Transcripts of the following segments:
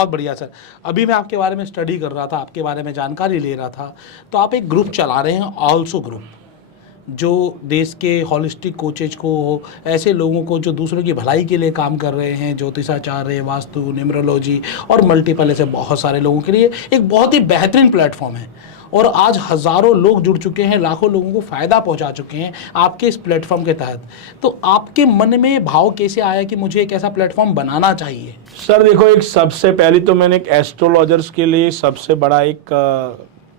बहुत बढ़िया सर। अभी मैं आपके बारे में स्टडी कर रहा था, आपके बारे में जानकारी ले रहा था, तो आप एक ग्रुप चला रहे हैं ऑल्सो ग्रुप, जो देश के हॉलिस्टिक कोचेज को, ऐसे लोगों को जो दूसरों की भलाई के लिए काम कर रहे हैं, ज्योतिषाचार्य, वास्तु, न्यूमरोलॉजी और मल्टीपल ऐसे बहुत सारे लोगों के लिए एक बहुत ही बेहतरीन प्लेटफॉर्म है। और आज हज़ारों लोग जुड़ चुके हैं, लाखों लोगों को फ़ायदा पहुंचा चुके हैं आपके इस प्लेटफॉर्म के तहत। तो आपके मन में भाव कैसे आया कि मुझे एक ऐसा प्लेटफॉर्म बनाना चाहिए? सर देखो, एक सबसे पहले तो मैंने एक एस्ट्रोलॉजर्स के लिए सबसे बड़ा एक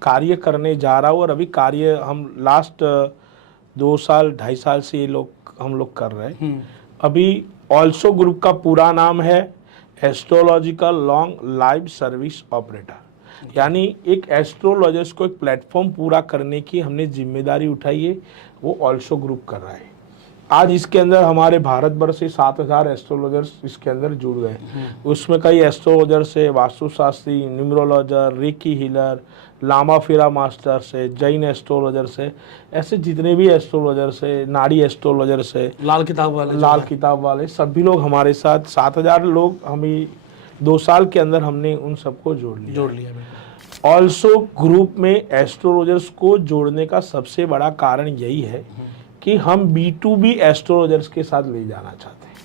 कार्य करने जा रहा हूँ, और अभी कार्य हम लास्ट 2 साल 2.5 साल से हम लोग कर रहे हैं। अभी ऑल्सो ग्रुप का पूरा नाम है astrological long live service operator, यानी एक एस्ट्रोलॉजर्स को एक प्लेटफॉर्म पूरा करने की हमने जिम्मेदारी उठाई है, वो ऑल्सो ग्रुप कर रहा है। आज इसके अंदर हमारे भारत भर से 7,000 एस्ट्रोलॉजर्स इसके अंदर जुड़ गए। उसमें कई एस्ट्रोलॉजर्स है, वास्तुशास्त्री, न्यूमरोलॉजर, रेकी हीलर, लामा फेरा मास्टर्स है, जैन एस्ट्रोलॉजर्स है, ऐसे जितने भी एस्ट्रोलॉजर्स है, नाड़ी एस्ट्रोलॉजर्स है, लाल किताब वाले सभी लोग हमारे साथ 7,000 लोग हमें 2 साल के अंदर हमने उन सबको जोड़ लिया। ऑल्सो ग्रुप में एस्ट्रोलॉजर्स को जोड़ने का सबसे बड़ा कारण यही है कि हम B2B एस्ट्रोलॉजर्स के साथ ले जाना चाहते हैं।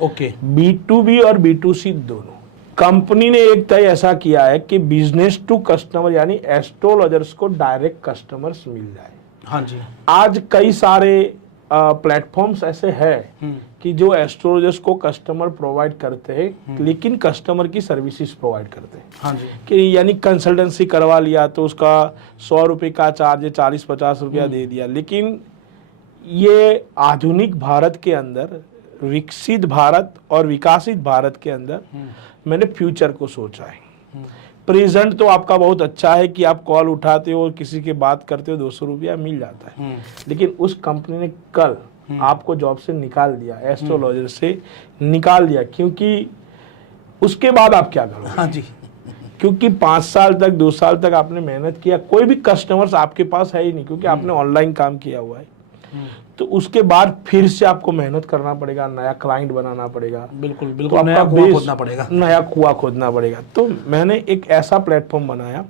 ओके। B2B और B2C दोनों। कंपनी ने एक तय ऐसा किया है कि बिजनेस टू कस्टमर, यानी एस्ट्रोलॉजर्स को डायरेक्ट कस्टमर्स मिल जाए। हाँ जी। आज कई सारे प्लेटफॉर्म्स ऐसे हैं कि जो एस्ट्रोलॉजर्स को कस्टमर प्रोवाइड करते हैं, लेकिन कस्टमर की सर्विसेज प्रोवाइड करते हैं। हाँ जी। कि यानी कंसल्टेंसी करवा लिया तो उसका 100 रुपये का चार्ज है, 40-50 रुपया दे दिया। लेकिन ये आधुनिक भारत के अंदर, विकसित भारत और विकासित भारत के अंदर मैंने फ्यूचर को सोचा है। प्रेजेंट तो आपका बहुत अच्छा है कि आप कॉल उठाते हो और किसी की बात करते हो, 200 रुपया मिल जाता है। लेकिन उस कंपनी ने कल आपको जॉब से निकाल दिया, एस्ट्रोलॉजर से निकाल दिया, क्योंकि उसके बाद आप क्या करोगे? हाँ जी। क्योंकि 5 साल तक 2 साल तक आपने मेहनत किया, कोई भी कस्टमर्स आपके पास है ही नहीं, क्योंकि आपने ऑनलाइन काम किया हुआ है। तो उसके बाद फिर से आपको मेहनत करना पड़ेगा, नया क्लाइंट बनाना पड़ेगा। बिल्कुल तो नया कुआं खोदना पड़ेगा। नया कुआं खोदना पड़ेगा। तो मैंने एक ऐसा प्लेटफॉर्म बनाया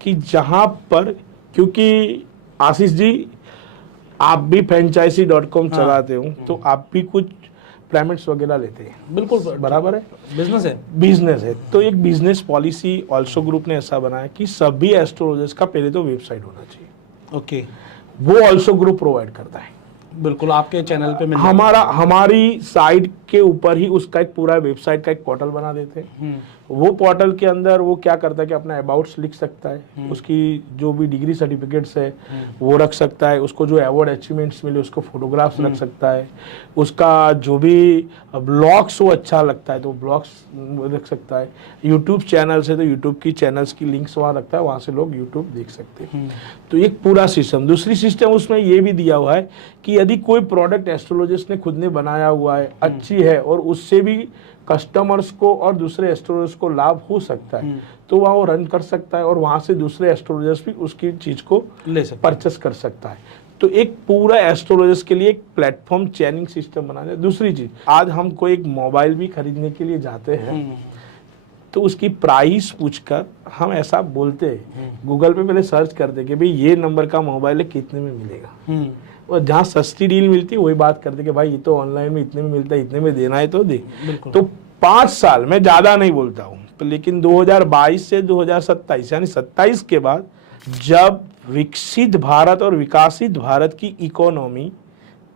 कि जहां पर, क्योंकि आशीष जी आप भी franchisee.com चलाते हो, तो आप भी कुछ पेमेंट्स वगैरह लेते हैं। बिल्कुल बराबर है, बिजनेस है। तो एक बिजनेस पॉलिसी ऑल्सो ग्रुप ने ऐसा बनाया कि सभी एस्ट्रोलॉजर्स का पहले तो वेबसाइट होना चाहिए। ओके। वो ऑल्सो ग्रुप प्रोवाइड करता है। बिल्कुल आपके चैनल पे हमारी साइट के ऊपर ही उसका एक पूरा वेबसाइट का एक पोर्टल बना देते हैं। वो पोर्टल के अंदर वो क्या करता है कि अपना अबाउट्स लिख सकता है, उसकी जो भी डिग्री सर्टिफिकेट्स है वो रख सकता है, उसको जो अवार्ड अचीवमेंट्स मिले उसको फोटोग्राफ्स रख सकता है, उसका जो भी ब्लॉग्स वो अच्छा लगता है तो ब्लॉग्स रख सकता है। यूट्यूब चैनल्स है तो यूट्यूब की चैनल्स की लिंक्स वहाँ रखता है, वहाँ से लोग यूट्यूब देख सकते हैं। तो एक पूरा सिस्टम। दूसरी सिस्टम उसमें ये भी दिया हुआ है कि यदि कोई प्रोडक्ट एस्ट्रोलॉजिस्ट ने खुद ने बनाया हुआ है, अच्छी है, और उससे भी कस्टमर्स को और दूसरे एस्ट्रोलॉजर्स को लाभ हो सकता है, तो वहाँ वो रन कर सकता है और वहाँ से दूसरे एस्ट्रोलॉजर्स भी उसकी चीज़ को ले सकते, परचेस कर सकता है। तो एक पूरा एस्ट्रोलॉजर्स के लिए एक प्लेटफॉर्म चेनिंग सिस्टम बना है। दूसरी चीज़, आज हम कोई एक मोबाइल भी खरीदने के लिए जाते हैं तो उसकी प्राइस पूछकर हम ऐसा बोलते हैं, गूगल पे पहले सर्च करते कि भाई ये नंबर का मोबाइल है, कितने में मिलेगा, और जहाँ सस्ती डील मिलती है वही बात करते कि भाई ये तो ऑनलाइन में इतने में मिलता है, इतने में देना है तो दे। तो 5 साल, मैं ज़्यादा नहीं बोलता हूँ, लेकिन 2022 से 2027 यानी 27 के बाद जब विकसित भारत और विकासित भारत की इकोनॉमी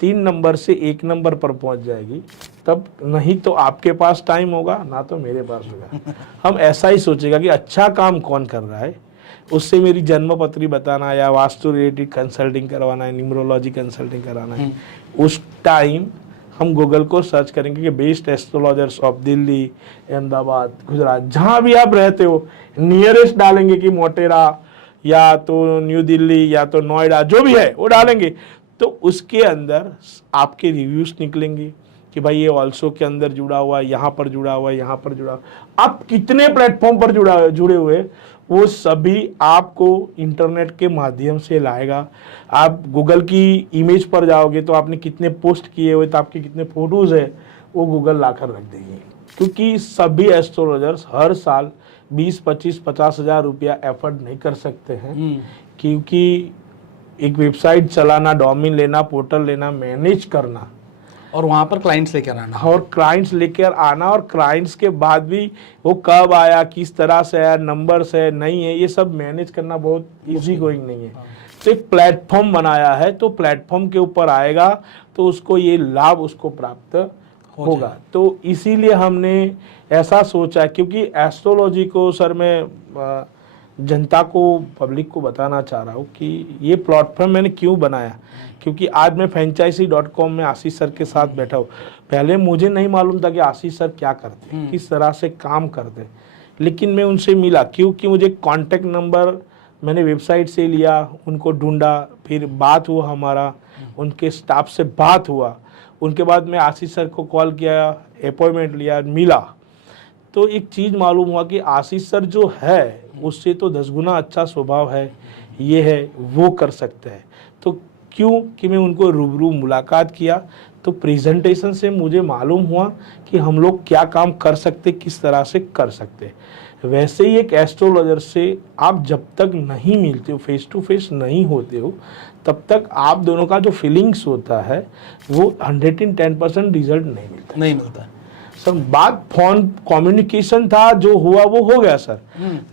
3 नंबर से 1 नंबर पर पहुंच जाएगी, तब नहीं तो आपके पास टाइम होगा ना तो मेरे पास होगा। हम ऐसा ही सोचेगा कि अच्छा काम कौन कर रहा है, उससे मेरी जन्म पत्री बताना या वास्तु रिलेटेड कंसल्टिंग करवाना है, न्यूमरोलॉजी कंसल्टिंग कराना है, उस टाइम हम गूगल को सर्च करेंगे कि best astrologers of Delhi, Ahmedabad, Gujarat, जहाँ भी आप रहते हो नियरेस्ट डालेंगे कि मोटेरा या तो न्यू दिल्ली या तो नोएडा, जो भी है वो डालेंगे, तो उसके अंदर आपके रिव्यूज निकलेंगे कि भाई ये ऑल्सो के अंदर जुड़ा हुआ है, यहाँ पर जुड़ा हुआ है, यहाँ पर जुड़ा हुआ है। आप कितने प्लेटफॉर्म पर जुड़े हुए, वो सभी आपको इंटरनेट के माध्यम से लाएगा। आप गूगल की इमेज पर जाओगे तो आपने कितने पोस्ट किए हुए, तो आपके कितने फोटोज है वो गूगल लाकर रख देंगे। क्योंकि सभी एस्ट्रोलॉजर्स हर साल 20, 25, 50 हजार रुपया एफर्ट नहीं कर सकते हैं, क्योंकि एक वेबसाइट चलाना, डोमेन लेना, पोर्टल लेना, मैनेज करना और वहाँ पर क्लाइंट्स लेकर आना, और क्लाइंट्स लेकर आना, और क्लाइंट्स के बाद भी वो कब आया, किस तरह से आया, नंबर्स है नहीं है, ये सब मैनेज करना बहुत इजी गोइंग नहीं है। तो एक प्लेटफॉर्म बनाया है, तो प्लेटफॉर्म के ऊपर आएगा तो उसको ये लाभ उसको प्राप्त होगा। तो इसीलिए हमने ऐसा सोचा, क्योंकि एस्ट्रोलॉजी को सर मैं जनता को, पब्लिक को बताना चाह रहा हूँ कि ये प्लेटफॉर्म मैंने क्यों बनाया, क्योंकि आज मैं franchisee.com में आशीष सर के साथ बैठा हूँ। पहले मुझे नहीं मालूम था कि आशीष सर क्या करते हैं, किस तरह से काम करते हैं, लेकिन मैं उनसे मिला, क्योंकि मुझे कॉन्टेक्ट नंबर मैंने वेबसाइट से लिया, उनको ढूंढा, फिर बात हुआ हमारा, उनके स्टाफ से बात हुआ, उनके बाद मैं आशीष सर को कॉल किया, अपॉइंटमेंट लिया, मिला, तो एक चीज़ मालूम हुआ कि आशीष सर जो है उससे तो 10 गुना अच्छा स्वभाव है, ये है, वो कर सकते हैं। तो क्यों कि मैं उनको रूबरू मुलाकात किया, तो प्रेजेंटेशन से मुझे मालूम हुआ कि हम लोग क्या काम कर सकते, किस तरह से कर सकते। वैसे ही एक एस्ट्रोलॉजर से आप जब तक नहीं मिलते हो, फेस टू फेस नहीं होते हो, तब तक आप दोनों का जो फीलिंग्स होता है वो 110% रिजल्ट नहीं मिलता। सर बात फोन कम्युनिकेशन था, जो हुआ वो हो गया सर,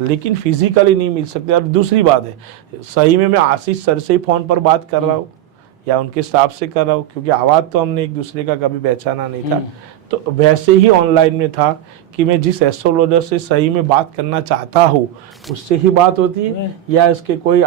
लेकिन फिजिकली नहीं मिल सकते। और दूसरी बात है, सही में मैं आशीष सर से ही फोन पर बात कर रहा हूँ या उनके स्टाफ से कर रहा हूँ, क्योंकि आवाज़ तो हमने एक दूसरे का कभी पहचाना नहीं था। तो वैसे ही ऑनलाइन में था कि मैं जिस एस्ट्रोलॉजर से सही में बात करना चाहता हूँ उससे ही बात होती है, या इसके कोई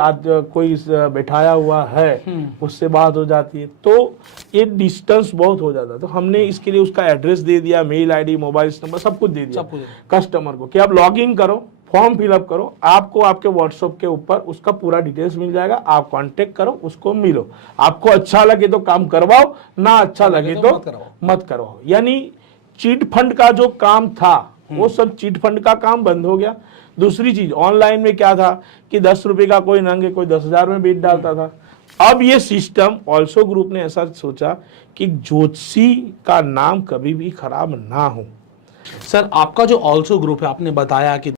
बैठाया हुआ है उससे बात हो जाती है, तो ये डिस्टेंस बहुत हो जाता है। तो हमने इसके लिए उसका एड्रेस दे दिया, मेल आईडी, मोबाइल नंबर, सब कुछ दे दिया कस्टमर को कि आप लॉग इन करो, फॉर्म फिलअप करो, आपको आपके व्हाट्सएप के ऊपर उसका पूरा डिटेल्स मिल जाएगा, आप कांटेक्ट करो, उसको मिलो, आपको अच्छा लगे तो काम करवाओ, ना अच्छा लगे तो मत करवाओ। यानी चीट फंड का जो काम था वो सब चीट फंड का काम बंद हो गया। दूसरी चीज, ऑनलाइन में क्या था कि 10 रुपए का कोई नंगे, कोई 10,000 में बेच डालता था। अब ये सिस्टम ऑल्सो ग्रुप ने ऐसा सोचा कि ज्योतिषी का नाम कभी भी खराब ना हो। सर आपका जो ऑल्सो ग्रुप है, आपने बताया कि